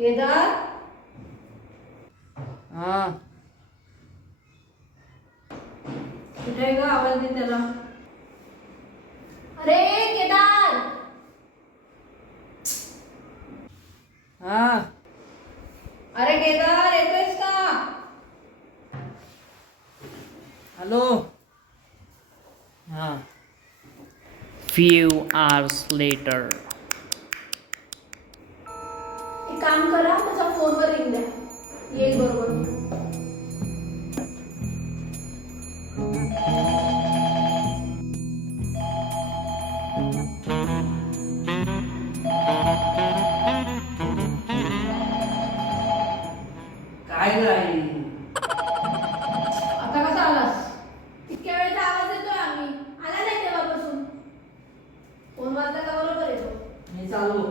केदार. हा. कुठे आहे ग? आवाज दे त्याला. अरे केदार. हा. अरे केदार येतोयस का? हॅलो. हा. Few hours later. एक काम करा, त्याच्या फोनवर रिंग द्या. येईल बरोबर. काय नाही. आता कसा आलास? इतक्या वेळेचा आवाज देतोय आम्ही. आला नाही तेव्हापासून. फोन वाजला का बरोबर येतो. मी चालू.